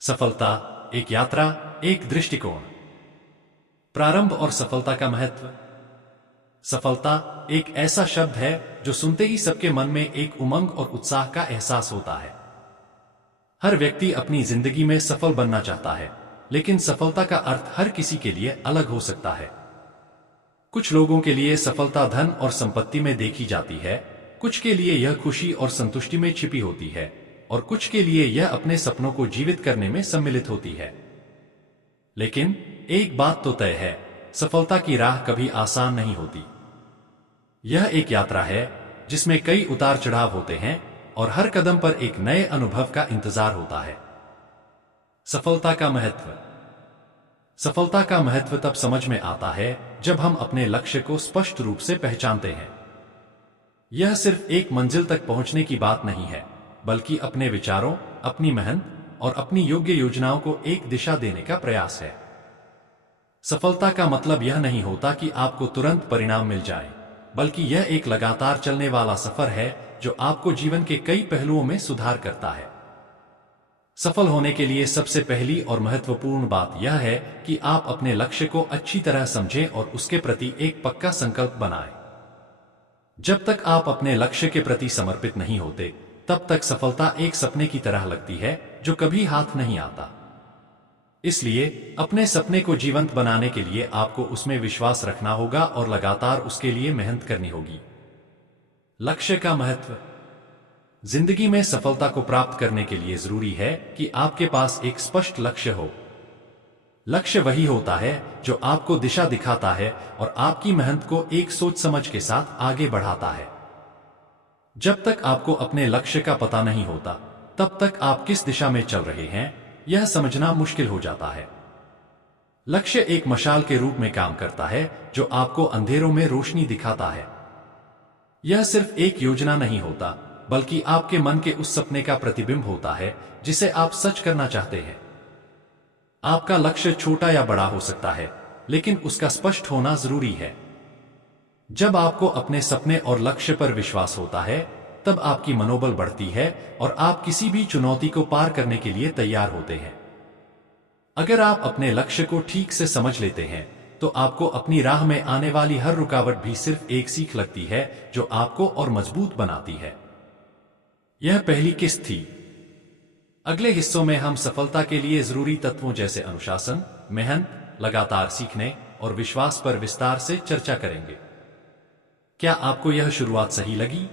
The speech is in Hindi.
सफलता एक यात्रा, एक दृष्टिकोण। प्रारंभ और सफलता का महत्व। सफलता एक ऐसा शब्द है जो सुनते ही सबके मन में एक उमंग और उत्साह का एहसास होता है। हर व्यक्ति अपनी जिंदगी में सफल बनना चाहता है, लेकिन सफलता का अर्थ हर किसी के लिए अलग हो सकता है। कुछ लोगों के लिए सफलता धन और संपत्ति में देखी जाती है, कुछ के लिए यह खुशी और संतुष्टि में छिपी होती है, और कुछ के लिए यह अपने सपनों को जीवित करने में सम्मिलित होती है। लेकिन एक बात तो तय है, सफलता की राह कभी आसान नहीं होती। यह एक यात्रा है जिसमें कई उतार चढ़ाव होते हैं और हर कदम पर एक नए अनुभव का इंतजार होता है। सफलता का महत्व। सफलता का महत्व तब समझ में आता है जब हम अपने लक्ष्य को स्पष्ट रूप से पहचानते हैं। यह सिर्फ एक मंजिल तक पहुंचने की बात नहीं है, बल्कि अपने विचारों, अपनी मेहनत और अपनी योग्य योजनाओं को एक दिशा देने का प्रयास है। सफलता का मतलब यह नहीं होता कि आपको तुरंत परिणाम मिल जाए, बल्कि यह एक लगातार चलने वाला सफर है जो आपको जीवन के कई पहलुओं में सुधार करता है। सफल होने के लिए सबसे पहली और महत्वपूर्ण बात यह है कि आप अपने लक्ष्य को अच्छी तरह समझें और उसके प्रति एक पक्का संकल्प बनाएं। जब तक आप अपने लक्ष्य के प्रति समर्पित नहीं होते, तब तक सफलता एक सपने की तरह लगती है जो कभी हाथ नहीं आता। इसलिए अपने सपने को जीवंत बनाने के लिए आपको उसमें विश्वास रखना होगा और लगातार उसके लिए मेहनत करनी होगी। लक्ष्य का महत्व। जिंदगी में सफलता को प्राप्त करने के लिए जरूरी है कि आपके पास एक स्पष्ट लक्ष्य हो। लक्ष्य वही होता है जो आपको दिशा दिखाता है और आपकी मेहनत को एक सोच समझ के साथ आगे बढ़ाता है। जब तक आपको अपने लक्ष्य का पता नहीं होता, तब तक आप किस दिशा में चल रहे हैं यह समझना मुश्किल हो जाता है। लक्ष्य एक मशाल के रूप में काम करता है जो आपको अंधेरों में रोशनी दिखाता है। यह सिर्फ एक योजना नहीं होता, बल्कि आपके मन के उस सपने का प्रतिबिंब होता है जिसे आप सच करना चाहते हैं। आपका लक्ष्य छोटा या बड़ा हो सकता है, लेकिन उसका स्पष्ट होना जरूरी है। जब आपको अपने सपने और लक्ष्य पर विश्वास होता है, तब आपकी मनोबल बढ़ती है और आप किसी भी चुनौती को पार करने के लिए तैयार होते हैं। अगर आप अपने लक्ष्य को ठीक से समझ लेते हैं, तो आपको अपनी राह में आने वाली हर रुकावट भी सिर्फ एक सीख लगती है जो आपको और मजबूत बनाती है। यह पहली किस्त थी। अगले हिस्सों में हम सफलता के लिए जरूरी तत्वों जैसे अनुशासन, मेहनत, लगातार सीखने और विश्वास पर विस्तार से चर्चा करेंगे। क्या आपको यह शुरुआत सही लगी?